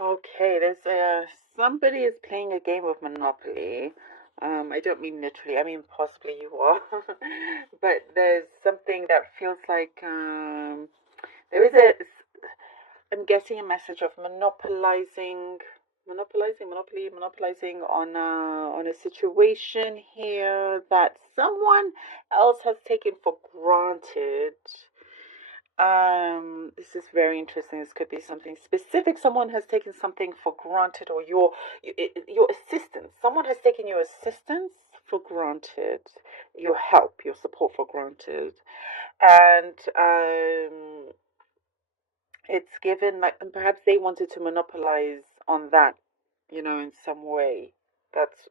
Okay, there's somebody is playing a game of Monopoly. I don't mean literally, I mean possibly you are. But there's something that feels like there is a I'm getting a message of monopolizing on a situation here that someone else has taken for granted. This is very interesting. This could be something specific. Someone has taken something for granted, or your assistance. Someone has taken your assistance for granted, your help, your support for granted, and it's given like, and perhaps they wanted to monopolize on that, in some way. That's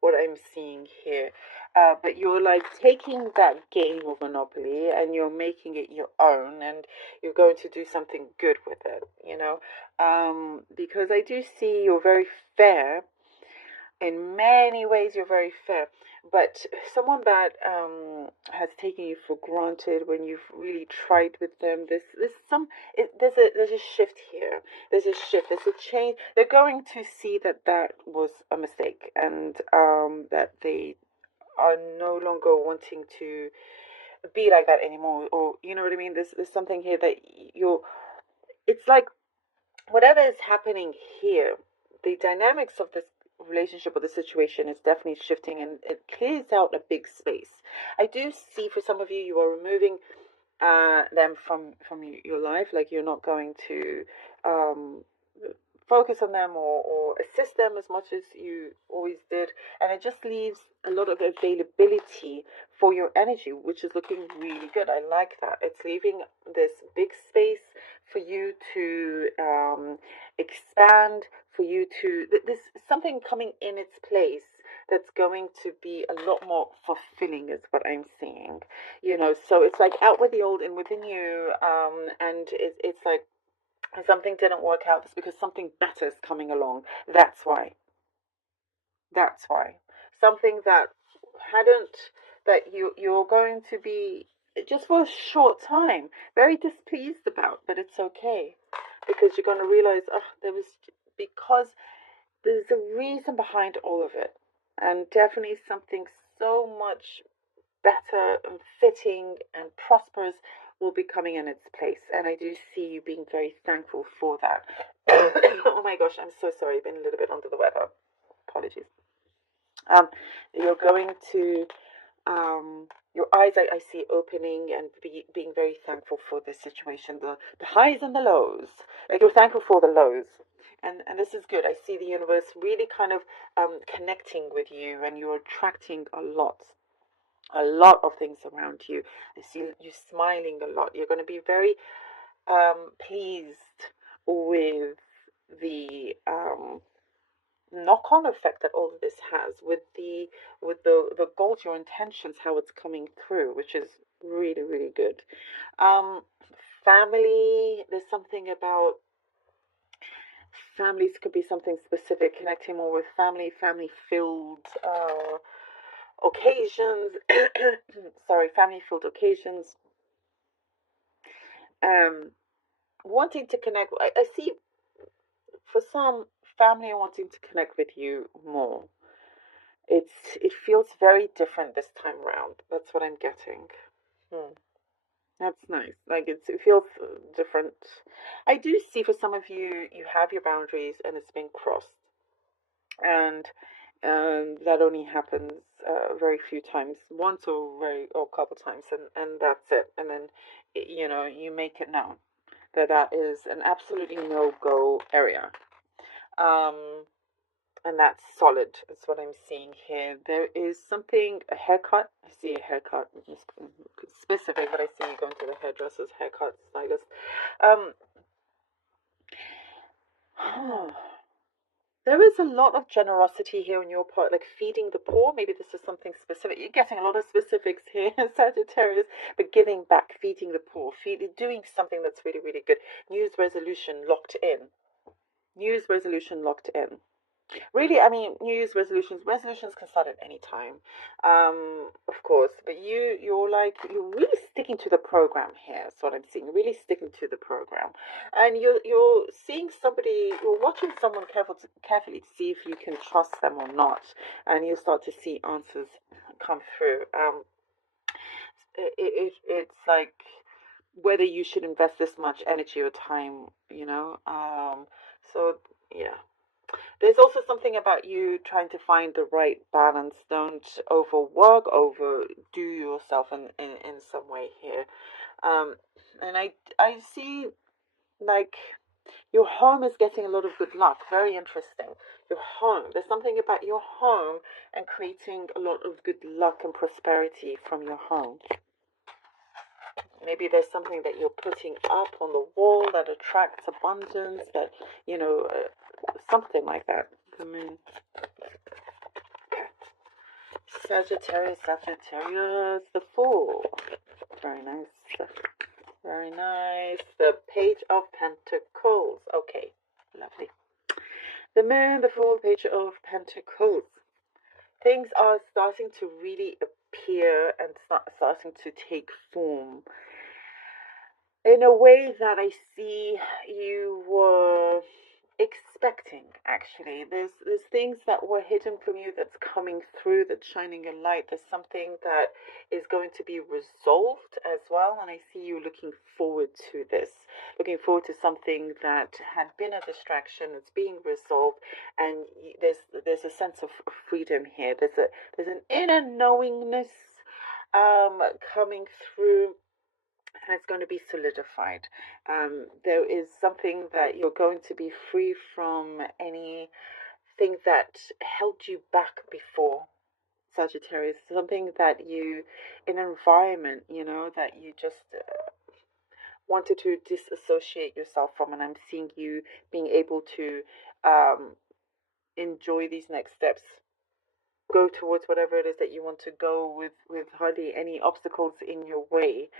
what I'm seeing here. But you're like taking that game of Monopoly and you're making it your own, and you're going to do something good with it. Because I do see you're very fair in many ways. You're very fair, but someone that has taken you for granted when you've really tried with them, there's a shift here. There's a shift, there's a change. They're going to see that that was a mistake, and that they are no longer wanting to be like that anymore, or you know what I mean. There's something here that you're it's like whatever is happening here, the dynamics of this relationship or the situation is definitely shifting, and it clears out a big space. I do see for some of you, you are removing them from your life. Like you're not going to um, focus on them, or assist them as much as you always did. And it just leaves a lot of availability for your energy, which is looking really good. I like that. It's leaving this big space for you to expand, for you to, there's something coming in its place that's going to be a lot more fulfilling, is what I'm seeing. So it's like out with the old, in within you, and it's like something didn't work out. It's because something better is coming along. That's why. That's why. Something that hadn't, that you're going to be just for a short time very displeased about, but it's okay, because you're going to realize, oh, because there's a reason behind all of it, and definitely something so much better and fitting and prosperous will be coming in its place. And I do see you being very thankful for that. Oh my gosh, I'm so sorry. I've been a little bit under the weather. Apologies. Um, you're going to, your eyes, I see opening, and being very thankful for this situation, the highs and the lows. Like you're thankful for the lows. And this is good. I see the universe really kind of connecting with you, and you're attracting a lot of things around you. I see you smiling a lot. You're going to be very pleased with the knock-on effect that all of this has, with the goals, your intentions, how it's coming through, which is really really good. Um, Family. There's something about families, could be something specific, connecting more with family filled occasions. Sorry, family filled occasions. um Wanting to connect. I see for some, family are wanting to connect with you more. It feels very different this time around. That's what I'm getting. Hmm. That's nice. Like it feels different. I do see for some of you, you have your boundaries and it's been crossed, and that only happens very few times, once or a couple times, and that's it. And then you make it known that that is an absolutely no go area. Um, and that's solid. That's what I'm seeing here. There is something, a haircut. I see a haircut. It's specific, but I see you going to the hairdresser's, haircut stylist. Um, there is a lot of generosity here on your part, like feeding the poor. Maybe this is something specific. You're getting a lot of specifics here, Sagittarius, but giving back, feeding the poor, doing something that's really, really good. New Year's resolution locked in. New Year's resolution locked in. Really, I mean, New Year's resolutions can start at any time, of course. But you're like, you're really sticking to the program here. That's what I'm seeing. Really sticking to the program, and you're seeing somebody. You're watching someone carefully to see if you can trust them or not, and you start to see answers come through. It's like whether you should invest this much energy or time. So yeah. There's also something about you trying to find the right balance. Don't overwork, overdo yourself in some way here. Um, and I see like your home is getting a lot of good luck. Very interesting. Your home. There's something about your home and creating a lot of good luck and prosperity from your home. Maybe there's something that you're putting up on the wall that attracts abundance, that, something like that. The moon. Okay. Sagittarius, the Fool. Very nice. Very nice. The Page of Pentacles. Okay, lovely. The Moon, the Fool, Page of Pentacles. Things are starting to really appear and starting to take form in a way that I see you were expecting. Actually, there's things that were hidden from you that's coming through, that's shining a light. There's something that is going to be resolved as well, and I see you looking forward to this, looking forward to something that had been a distraction. It's being resolved, and there's a sense of freedom here. There's an inner knowingness coming through, and it's going to be solidified. There is something that you're going to be free from anything that held you back before, Sagittarius. Something that you, in an environment, that you just wanted to disassociate yourself from, and I'm seeing you being able to enjoy these next steps. Go towards whatever it is that you want to go with hardly any obstacles in your way.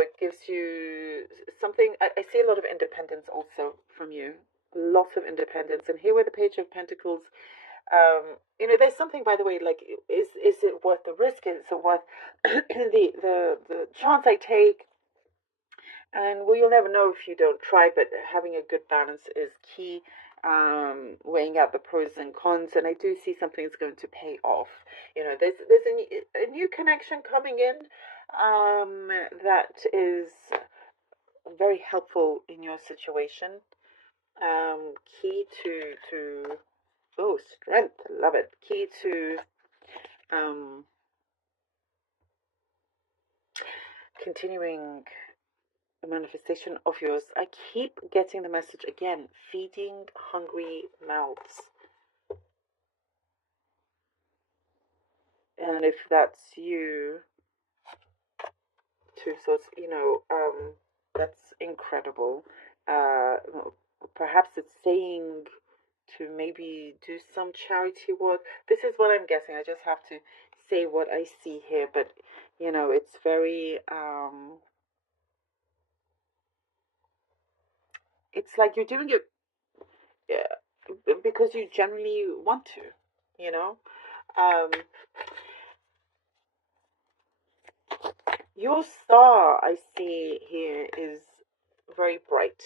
It gives you something. I see a lot of independence also from you. Lots of independence. And here with the Page of Pentacles, there's something, by the way, like, is it worth the risk? Is it worth the chance I take? And well, you'll never know if you don't try, but having a good balance is key. Weighing out the pros and cons, and I do see something that's going to pay off. There's a new connection coming in that is very helpful in your situation. Key to strength, love it. Key to continuing the manifestation of yours. I keep getting the message again: feeding hungry mouths. And if that's you too, so that's incredible. Perhaps it's saying to maybe do some charity work. This is what I'm guessing. I just have to say what I see here, but it's very it's like you're doing it because you generally want to, your star I see here is very bright.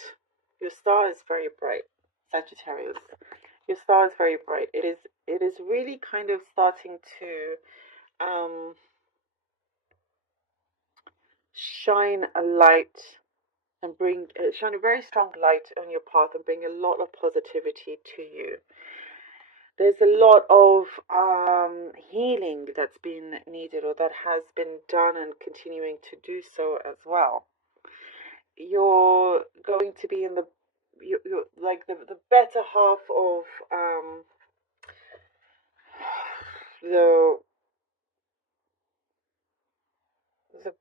Your star is very bright, Sagittarius. Your star is very bright. It is really kind of starting to shine a light and shine a very strong light on your path and bring a lot of positivity to you. There's a lot of healing that's been needed or that has been done and continuing to do so as well. You're going to be in you're like the better half of the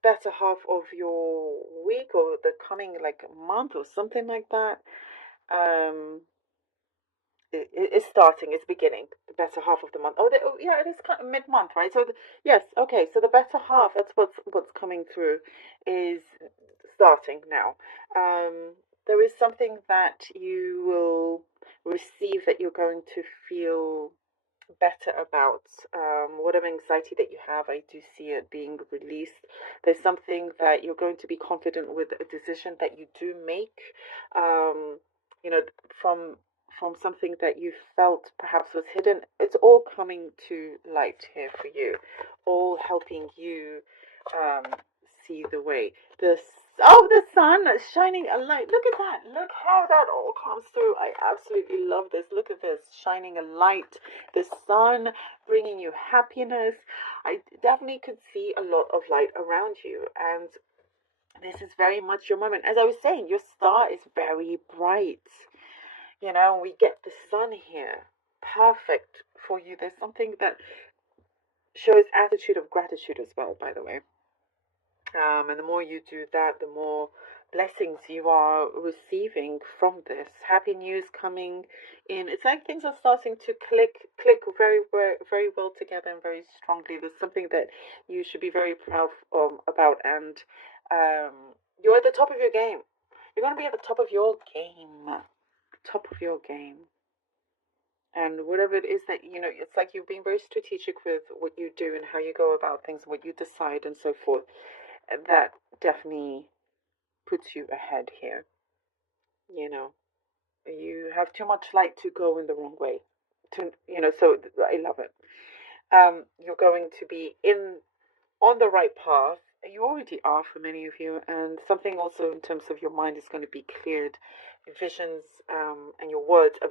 better half of your week or the coming like month or something like that. It's starting, it's beginning, the better half of the month. Yeah, it is kind of mid-month, right? So yes, okay, so the better half, that's what's coming through, is starting now. There is something that you will receive that you're going to feel better about. Whatever anxiety that you have, I do see it being released. There's something that you're going to be confident with, a decision that you do make, um, you know, from something that you felt perhaps was hidden. It's all coming to light here for you, all helping you um, see the way. The sun is shining a light. Look at that. Look how that all comes through. I absolutely love this. Look at this, shining a light. The sun bringing you happiness. I definitely could see a lot of light around you, and this is very much your moment. As I was saying, your star is very bright. You know, we get the sun here. Perfect for you. There's something that shows attitude of gratitude as well, by the way. And the more you do that, the more blessings you are receiving from this. Happy news coming in. It's like things are starting to click very well together and very strongly. There's something that you should be very proud about, and you're at the top of your game. You're going to be at the top of your game. Top of your game. And whatever it is that, you know, it's like you're being very strategic with what you do and how you go about things, what you decide and so forth. That definitely puts you ahead here. You know, you have too much light to go in the wrong way. So I love it. You're going to be on the right path. You already are for many of you, and something also in terms of your mind is going to be cleared. Visions and your words of